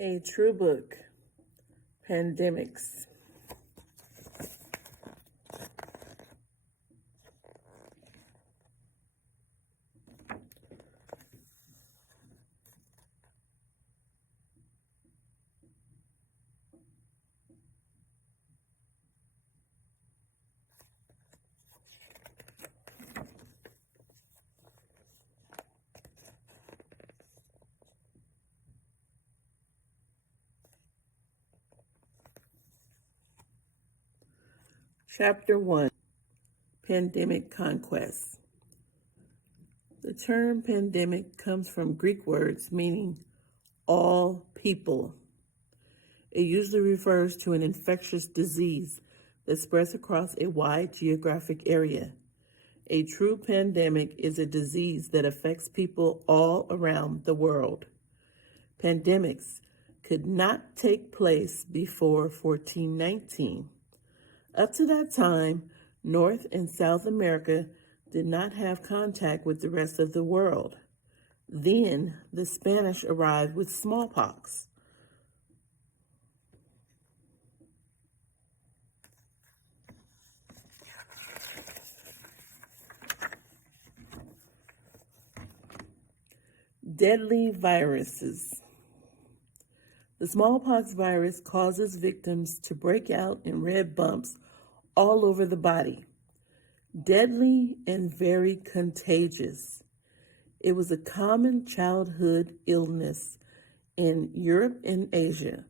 A true book, Pandemics. Chapter 1, Pandemic Conquest. The term pandemic comes from Greek words meaning all people. It usually refers to an infectious disease that spreads across a wide geographic area. A true pandemic is a disease that affects people all around the world. Pandemics could not take place before 1419. Up to that time, North and South America did not have contact with the rest of the world. Then the Spanish arrived with smallpox. Deadly viruses. The smallpox virus causes victims to break out in red bumps all over the body. Deadly and very contagious. It was a common childhood illness in Europe and Asia.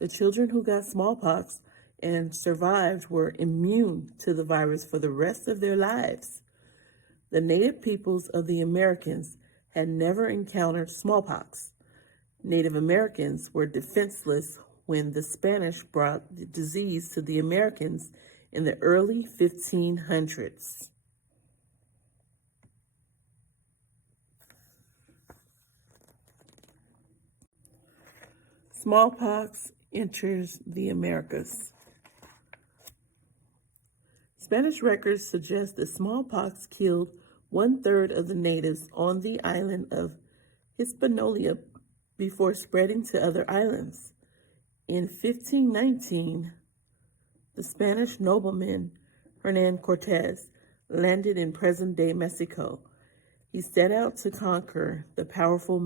The children who got smallpox and survived were immune to the virus for the rest of their lives. The native peoples of the Americas had never encountered smallpox. Native Americans were defenseless when the Spanish brought the disease to the Americans in the early 1500s. Smallpox enters the Americas. Spanish records suggest that smallpox killed 1/3 of the natives on the island of Hispaniola before spreading to other islands. In 1519, the Spanish nobleman Hernan Cortez landed in present-day Mexico. He set out to conquer the powerful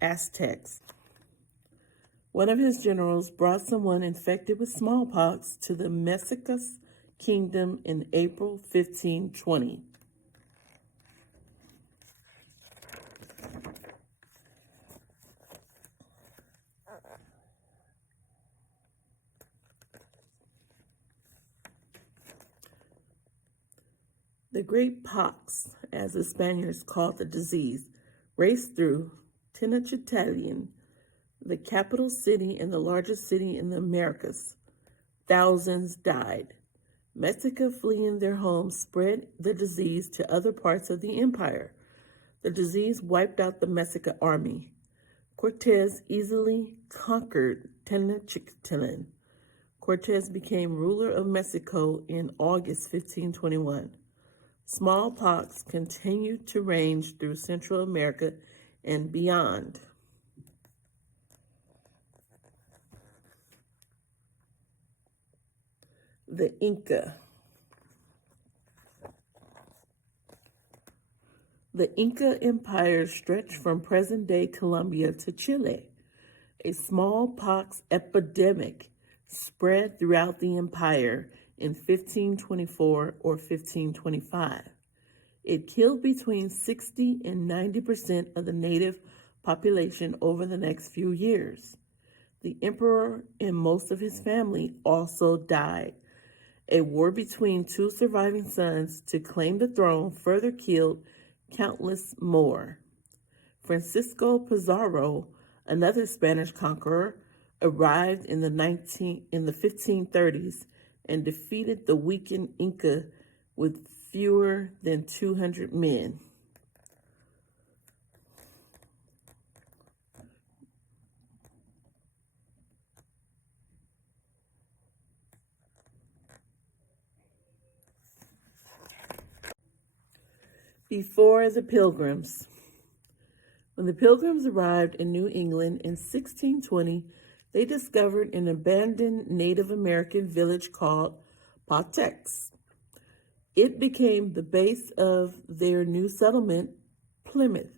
Aztecs. One of his generals brought someone infected with smallpox to the Mexicas kingdom in April 1520. The Great Pox, as the Spaniards called the disease, raced through Tenochtitlan, the capital city and the largest city in the Americas. Thousands died. Mexico, fleeing their homes, spread the disease to other parts of the empire. The disease wiped out the Mexican army. Cortez easily conquered Tenochtitlan. Cortez became ruler of Mexico in August 1521. Smallpox continued to range through Central America and beyond. The Inca. The Inca Empire stretched from present-day Colombia to Chile. A smallpox epidemic spread throughout the empire in 1524 or 1525. It killed between 60 and 90% of the native population over the next few years. The emperor and most of his family also died. A war between two surviving sons to claim the throne further killed countless more. Francisco Pizarro, another Spanish conqueror, arrived in the 1530s and defeated the weakened Inca with fewer than 200 men. Before the Pilgrims. When the Pilgrims arrived in New England in 1620, they discovered an abandoned Native American village called Pawtucket. It became the base of their new settlement, Plymouth.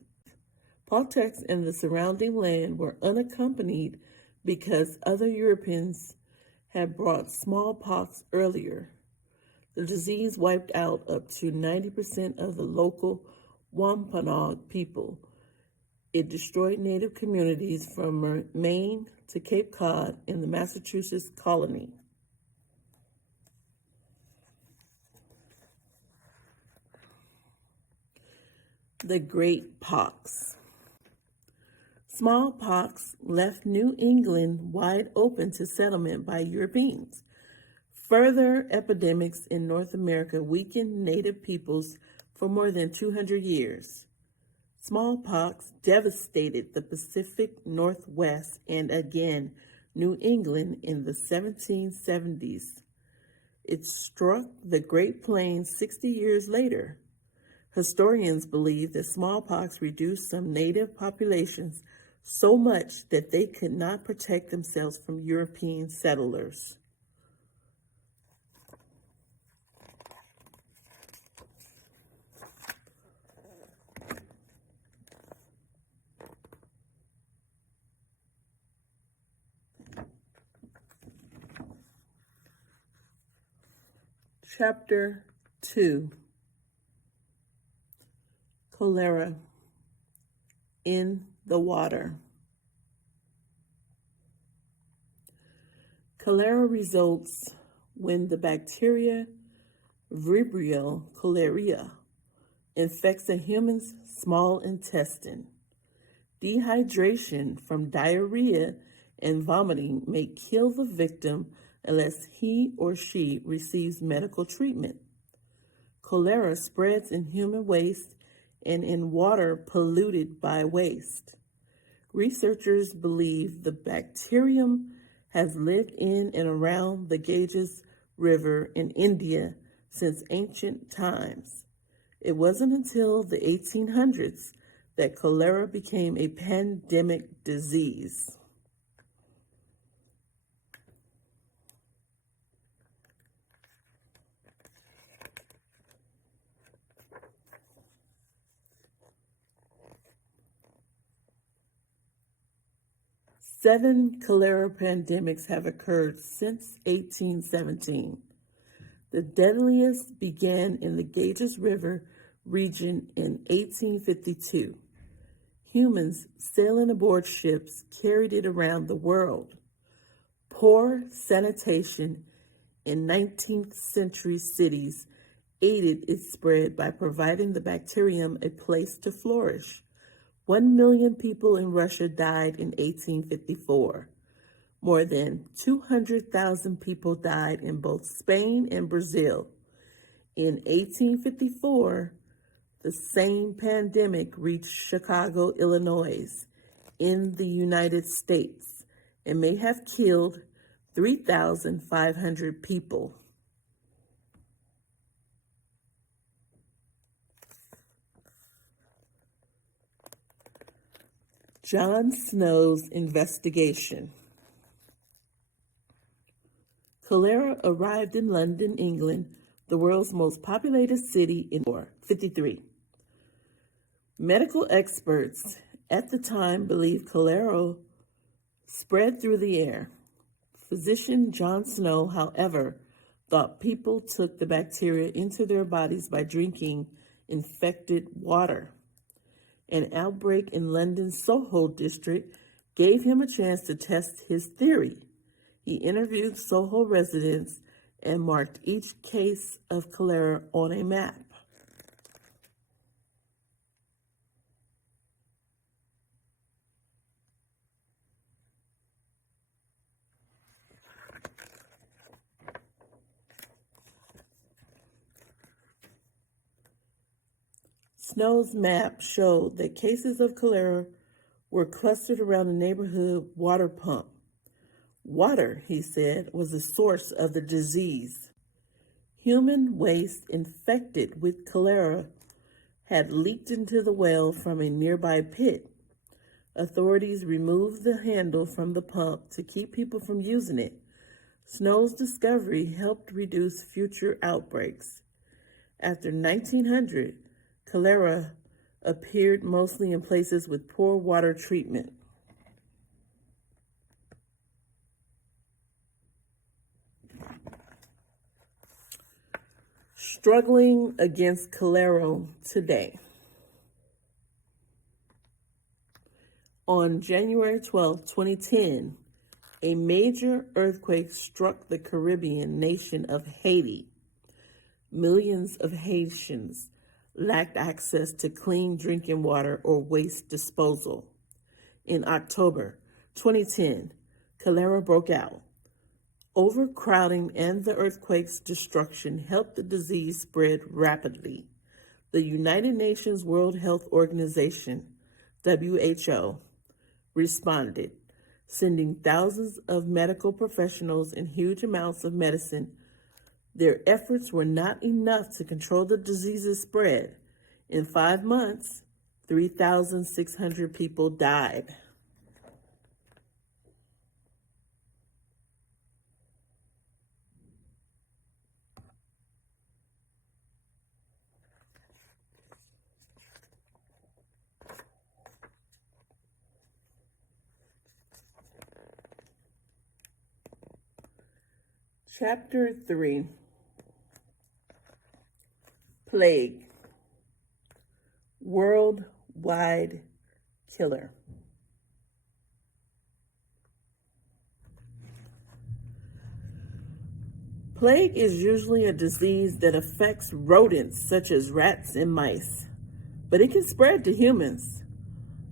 Pawtucket and the surrounding land were unaccompanied because other Europeans had brought smallpox earlier. The disease wiped out up to 90% of the local Wampanoag people. It destroyed native communities from Maine to Cape Cod in the Massachusetts colony. The Great Pox. Smallpox left New England wide open to settlement by Europeans. Further epidemics in North America weakened native peoples for more than 200 years. Smallpox devastated the Pacific Northwest and again New England in the 1770s. It struck the Great Plains 60 years later. Historians believe that smallpox reduced some native populations so much that they could not protect themselves from European settlers. Chapter 2. Cholera in the water. Cholera results when the bacteria Vibrio cholerae infects a human's small intestine. Dehydration from diarrhea and vomiting may kill the victim unless he or she receives medical treatment. Cholera spreads in human waste and in water polluted by waste. Researchers believe the bacterium has lived in and around the Ganges River in India since ancient times. It wasn't until the 1800s that cholera became a pandemic disease. Seven cholera pandemics have occurred since 1817. The deadliest began in the Ganges River region in 1852. Humans sailing aboard ships carried it around the world. Poor sanitation in 19th century cities aided its spread by providing the bacterium a place to flourish. 1 million people in Russia died in 1854. More than 200,000 people died in both Spain and Brazil. In 1854, the same pandemic reached Chicago, Illinois, in the United States, and may have killed 3,500 people. John Snow's investigation. Cholera arrived in London, England, the world's most populated city in 1953. Medical experts at the time believed cholera spread through the air. Physician John Snow, however, thought people took the bacteria into their bodies by drinking infected water. An outbreak in London's Soho district gave him a chance to test his theory. He interviewed Soho residents and marked each case of cholera on a map. Snow's map showed that cases of cholera were clustered around a neighborhood water pump. Water, he said, was the source of the disease. Human waste infected with cholera had leaked into the well from a nearby pit. Authorities removed the handle from the pump to keep people from using it. Snow's discovery helped reduce future outbreaks. After 1900, cholera appeared mostly in places with poor water treatment. Struggling against cholera today. On January 12, 2010, a major earthquake struck the Caribbean nation of Haiti. Millions of Haitians lacked access to clean drinking water or waste disposal. In October 2010, cholera broke out. Overcrowding and the earthquake's destruction helped the disease spread rapidly. The United Nations World Health Organization, WHO, responded, sending thousands of medical professionals and huge amounts of medicine. Their efforts were not enough to control the disease's spread. In 5 months, 3,600 people died. Chapter 3, Plague, Worldwide Killer. Plague is usually a disease that affects rodents such as rats and mice, but it can spread to humans.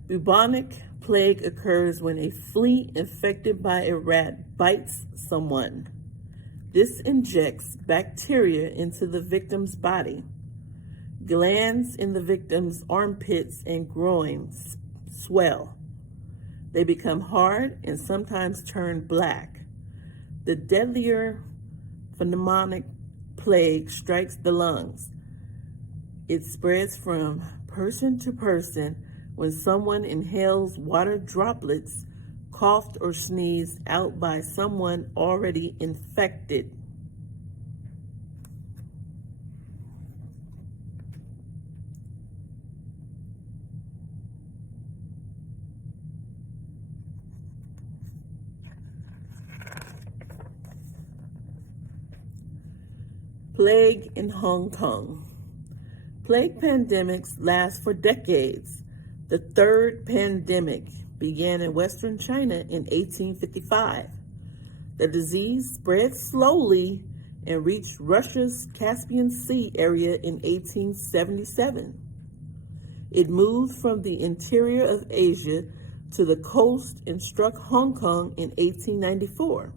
Bubonic plague occurs when a flea infected by a rat bites someone. This injects bacteria into the victim's body. Glands in the victim's armpits and groins swell. They become hard and sometimes turn black. The deadlier pneumonic plague strikes the lungs. It spreads from person to person when someone inhales water droplets coughed or sneezed out by someone already infected. Plague in Hong Kong. Plague pandemics last for decades. The third pandemic began in Western China in 1855. The disease spread slowly and reached Russia's Caspian Sea area in 1877. It moved from the interior of Asia to the coast and struck Hong Kong in 1894.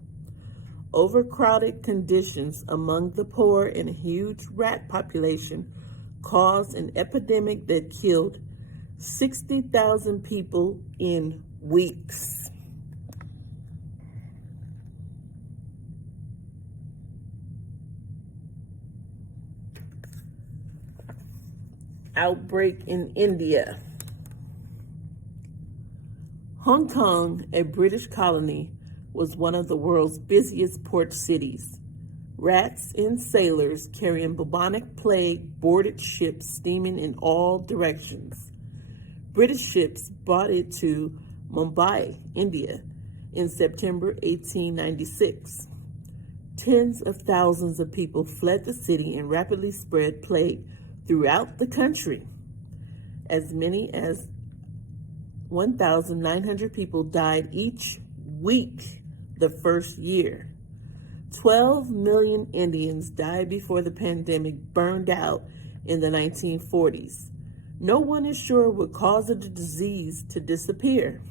Overcrowded conditions among the poor and a huge rat population caused an epidemic that killed 60,000 people in weeks. Outbreak in India. Hong Kong, a British colony, was one of the world's busiest port cities. Rats and sailors carrying bubonic plague boarded ships steaming in all directions. British ships brought it to Mumbai, India, in September 1896. Tens of thousands of people fled the city and rapidly spread plague throughout the country. As many as 1,900 people died each week the first year. 12 million Indians died before the pandemic burned out in the 1940s. No one is sure what caused the disease to disappear.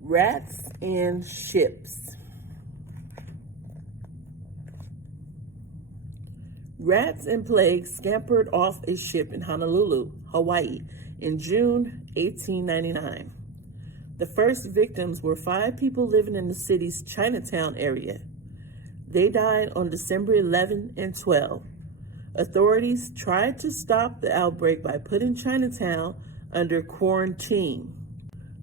Rats and ships. Rats and plague scampered off a ship in Honolulu, Hawaii, in June 1899. The first victims were 5 people living in the city's Chinatown area. They died on December 11 and 12. Authorities tried to stop the outbreak by putting Chinatown under quarantine.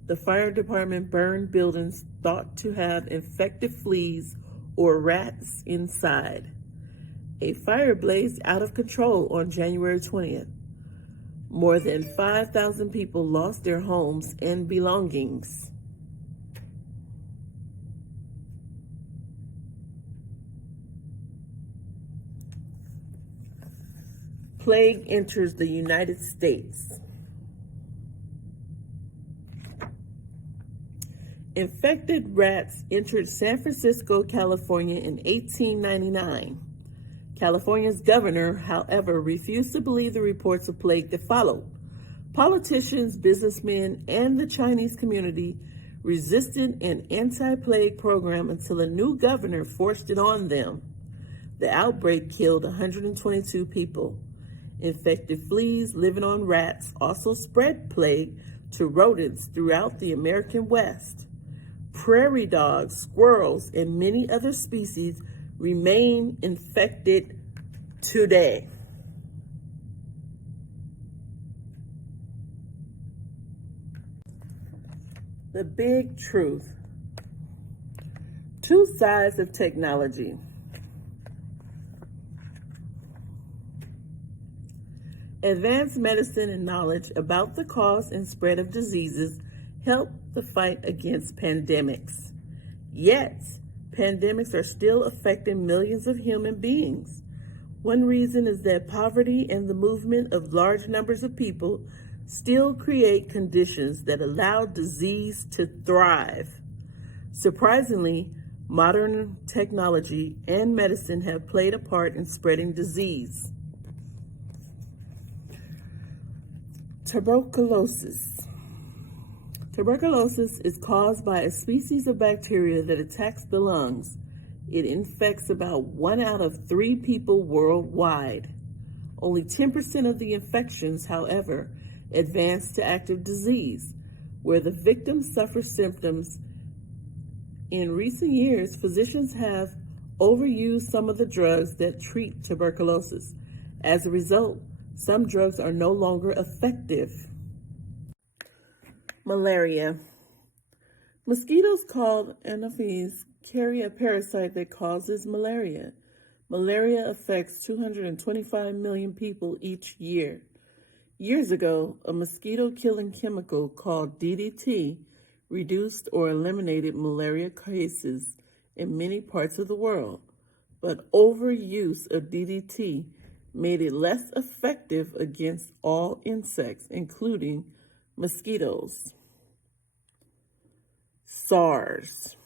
The fire department burned buildings thought to have infected fleas or rats inside. A fire blazed out of control on January 20th. More than 5,000 people lost their homes and belongings. Plague enters the United States. Infected rats entered San Francisco, California in 1899. California's governor, however, refused to believe the reports of plague that followed. Politicians, businessmen, and the Chinese community resisted an anti-plague program until a new governor forced it on them. The outbreak killed 122 people. Infected fleas living on rats also spread plague to rodents throughout the American West. Prairie dogs, squirrels, and many other species remain infected today. The big truth. 2 sides of technology. Advanced medicine and knowledge about the cause and spread of diseases help the fight against pandemics. Yet, pandemics are still affecting millions of human beings. One reason is that poverty and the movement of large numbers of people still create conditions that allow disease to thrive. Surprisingly, modern technology and medicine have played a part in spreading disease. Tuberculosis. Tuberculosis is caused by a species of bacteria that attacks the lungs. It infects about 1 out of 3 people worldwide. Only 10% of the infections, however, advance to active disease, where the victim suffers symptoms. In recent years, physicians have overused some of the drugs that treat tuberculosis. As a result, some drugs are no longer effective. Malaria. Mosquitoes called anopheles carry a parasite that causes malaria. Malaria affects 225 million people each year. Years ago, a mosquito-killing chemical called DDT reduced or eliminated malaria cases in many parts of the world, but overuse of DDT made it less effective against all insects, including mosquitoes. SARS.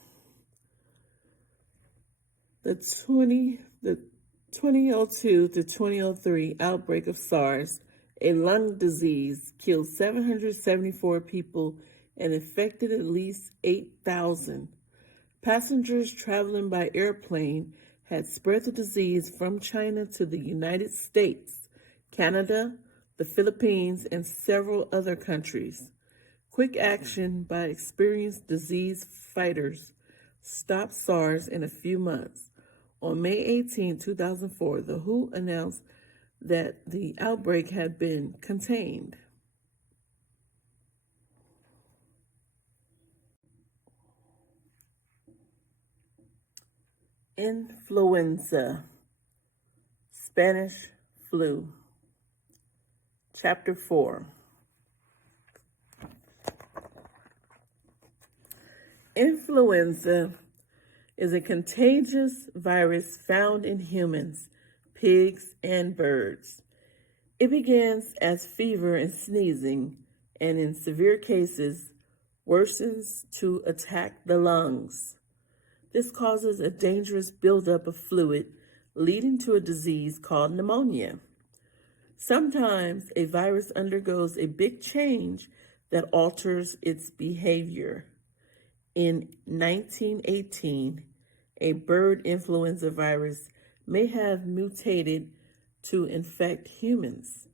The 2002 to 2003 outbreak of SARS, a lung disease, killed 774 people and infected at least 8,000. Passengers traveling by airplane had spread the disease from China to the United States, Canada, the Philippines, and several other countries. Quick action by experienced disease fighters stopped SARS in a few months. On May 18, 2004, the WHO announced that the outbreak had been contained. Influenza, Spanish flu. Chapter 4. Influenza is a contagious virus found in humans, pigs, and birds. It begins as fever and sneezing, and in severe cases, worsens to attack the lungs. This causes a dangerous buildup of fluid, leading to a disease called pneumonia. Sometimes a virus undergoes a big change that alters its behavior. In 1918, a bird influenza virus may have mutated to infect humans.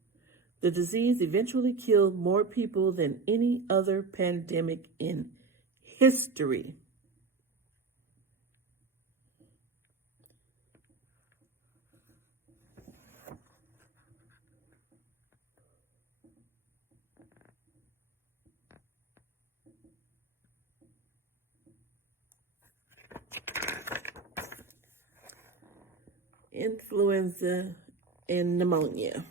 The disease eventually killed more people than any other pandemic in history. Influenza and pneumonia.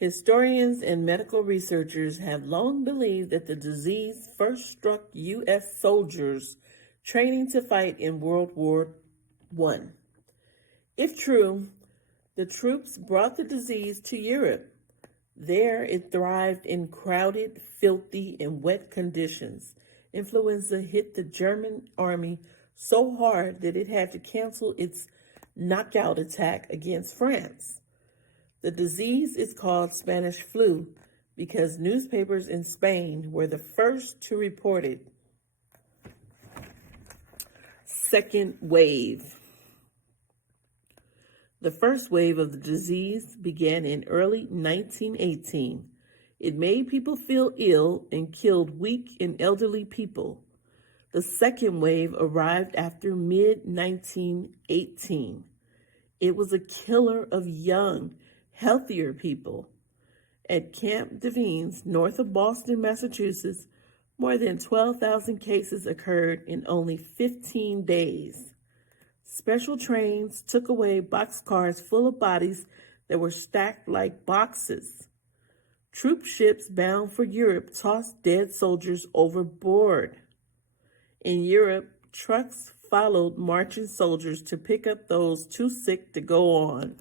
Historians and medical researchers have long believed that the disease first struck U.S. soldiers training to fight in World War I. If true, the troops brought the disease to Europe. There it thrived in crowded, filthy, and wet conditions. Influenza hit the German army so hard that it had to cancel its knockout attack against France. The disease is called Spanish flu because newspapers in Spain were the first to report it. Second wave. The first wave of the disease began in early 1918. It made people feel ill and killed weak and elderly people. The second wave arrived after mid-1918. It was a killer of young, healthier people. At Camp Devines, north of Boston, Massachusetts, more than 12,000 cases occurred in only 15 days. Special trains took away boxcars full of bodies that were stacked like boxes. Troop ships bound for Europe tossed dead soldiers overboard. In Europe, trucks followed marching soldiers to pick up those too sick to go on.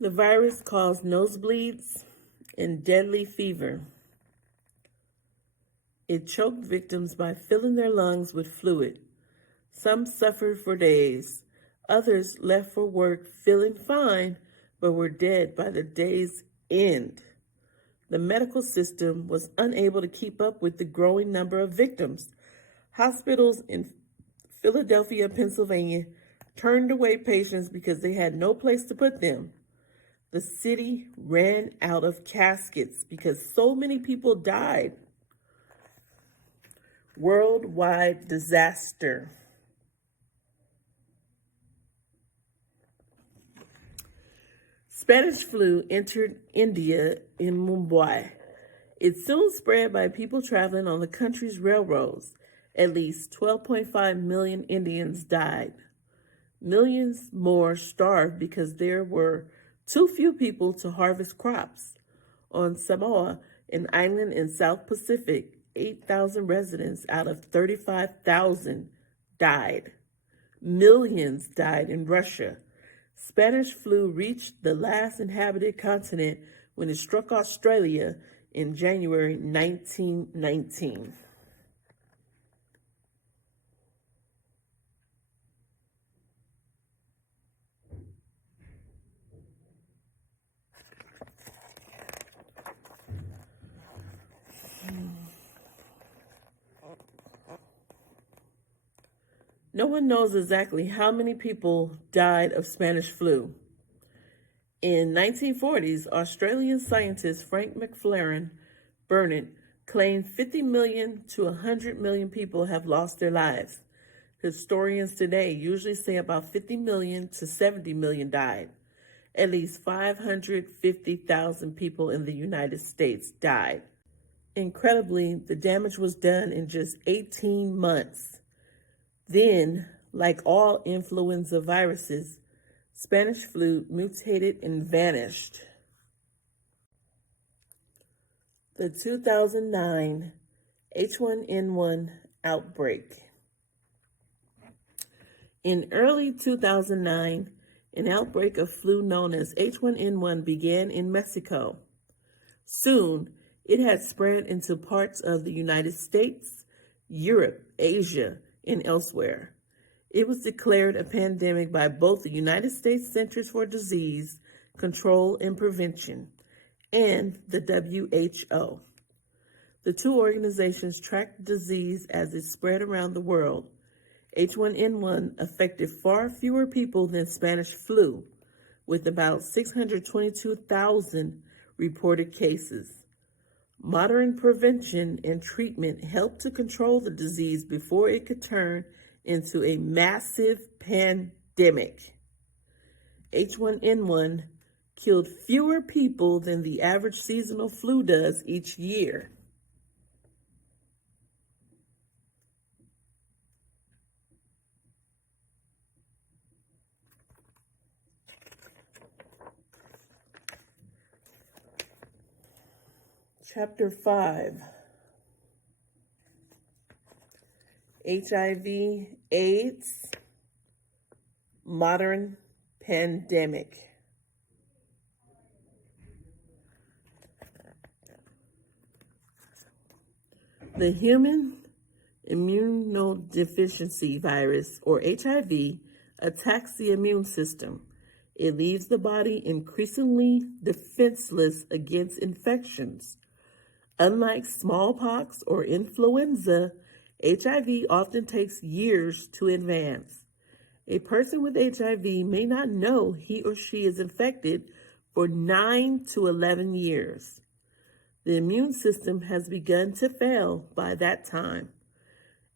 The virus caused nosebleeds and deadly fever. It choked victims by filling their lungs with fluid. Some suffered for days. Others left for work feeling fine, but were dead by the day's end. The medical system was unable to keep up with the growing number of victims. Hospitals in Philadelphia, Pennsylvania, turned away patients because they had no place to put them. The city ran out of caskets because so many people died. Worldwide disaster. Spanish flu entered India in Mumbai. It soon spread by people traveling on the country's railroads. At least 12.5 million Indians died. Millions more starved because there were too few people to harvest crops. On Samoa, an island in South Pacific, 8,000 residents out of 35,000 died. Millions died in Russia. Spanish flu reached the last inhabited continent when it struck Australia in January 1919. No one knows exactly how many people died of Spanish flu. In 1940s, Australian scientist Frank McLaren Burnett claimed 50 million to 100 million people have lost their lives. Historians today usually say about 50 million to 70 million died. At least 550,000 people in the United States died. Incredibly, the damage was done in just 18 months. Then, like all influenza viruses, Spanish flu mutated and vanished. The 2009 H1N1 outbreak. In early 2009, an outbreak of flu known as H1N1 began in Mexico. Soon, it had spread into parts of the United States, Europe, Asia, and elsewhere. It was declared a pandemic by both the United States Centers for Disease Control and Prevention and the WHO. The two organizations tracked the disease as it spread around the world. H1N1 affected far fewer people than Spanish flu, with about 622,000 reported cases. Modern prevention and treatment helped to control the disease before it could turn into a massive pandemic. H1N1 killed fewer people than the average seasonal flu does each year. Chapter 5, HIV, AIDS, Modern Pandemic. The human immunodeficiency virus, or HIV, attacks the immune system. It leaves the body increasingly defenseless against infections. Unlike smallpox or influenza, HIV often takes years to advance. A person with HIV may not know he or she is infected for 9 to 11 years. The immune system has begun to fail by that time.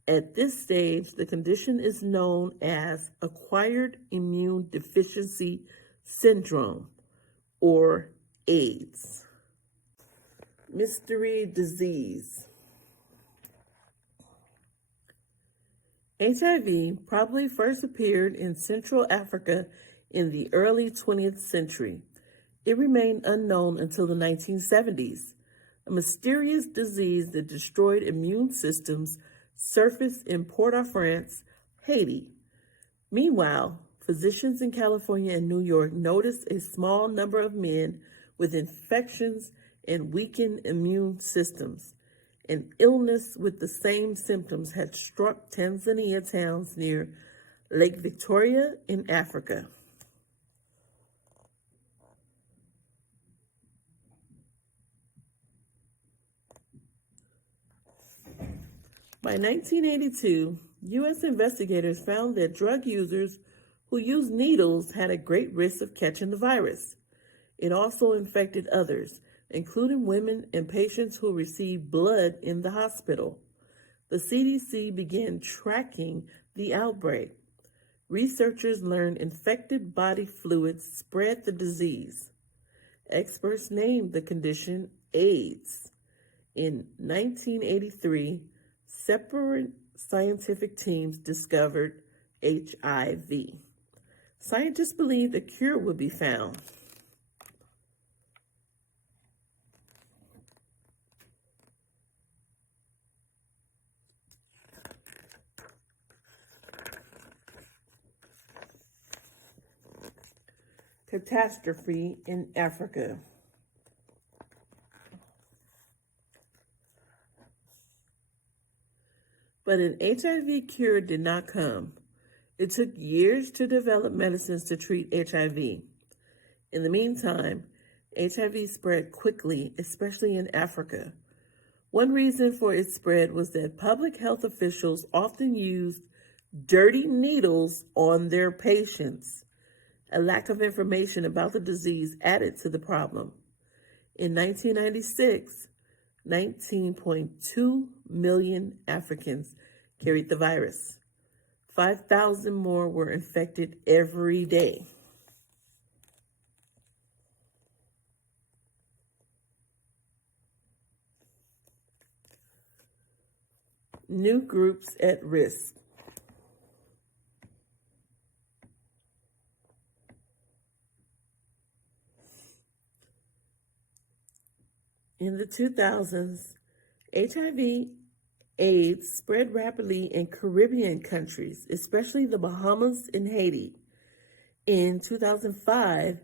At this stage, the condition is known as acquired immune deficiency syndrome, or AIDS. Mystery disease. HIV probably first appeared in Central Africa in the early 20th century. It remained unknown until the 1970s. A mysterious disease that destroyed immune systems surfaced in Port-au-Prince, Haiti. Meanwhile, physicians in California and New York noticed a small number of men with infections and weakened immune systems. An illness with the same symptoms had struck Tanzania towns near Lake Victoria in Africa. By 1982, U.S. investigators found that drug users who used needles had a great risk of catching the virus. It also infected others, including women and patients who received blood in the hospital. The CDC began tracking the outbreak. Researchers learned infected body fluids spread the disease. Experts named the condition AIDS. In 1983, separate scientific teams discovered HIV. Scientists believed a cure would be found. Catastrophe in Africa. But an HIV cure did not come. It took years to develop medicines to treat HIV. In the meantime, HIV spread quickly, especially in Africa. One reason for its spread was that public health officials often used dirty needles on their patients. A lack of information about the disease added to the problem. In 1996, 19.2 million Africans carried the virus. 5,000 more were infected every day. New groups at risk. In the 2000s, HIV/AIDS spread rapidly in Caribbean countries, especially the Bahamas and Haiti. In 2005,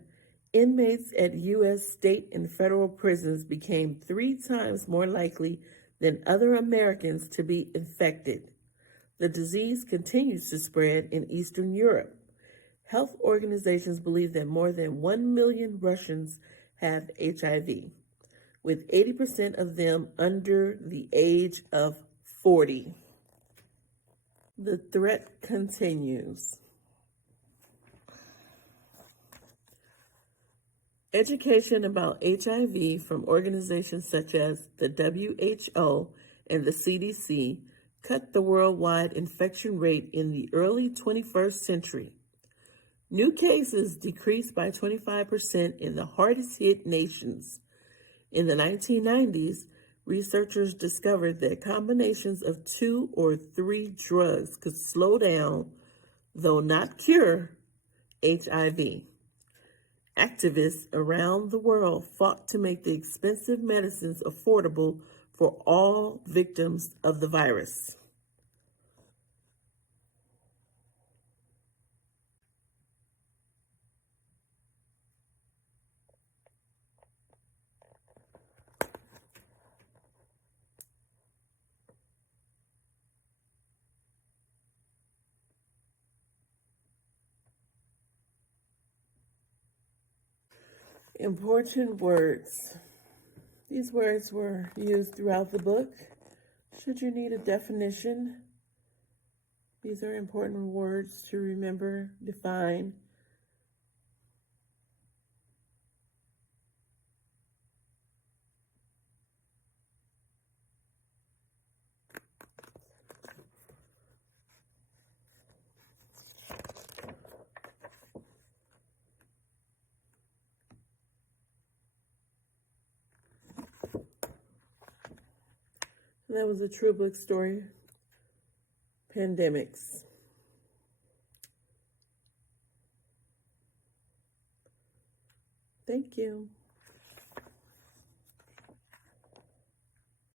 inmates at U.S. state and federal prisons became 3 times more likely than other Americans to be infected. The disease continues to spread in Eastern Europe. Health organizations believe that more than 1 million Russians have HIV, with 80% of them under the age of 40. The threat continues. Education about HIV from organizations such as the WHO and the CDC cut the worldwide infection rate in the early 21st century. New cases decreased by 25% in the hardest hit nations. In the 1990s, researchers discovered that combinations of 2 or 3 drugs could slow down, though not cure, HIV. Activists around the world fought to make the expensive medicines affordable for all victims of the virus. Important words. These words were used throughout the book. Should you need a definition, these are important words to remember, define. That was a true book story, Pandemics. Thank you.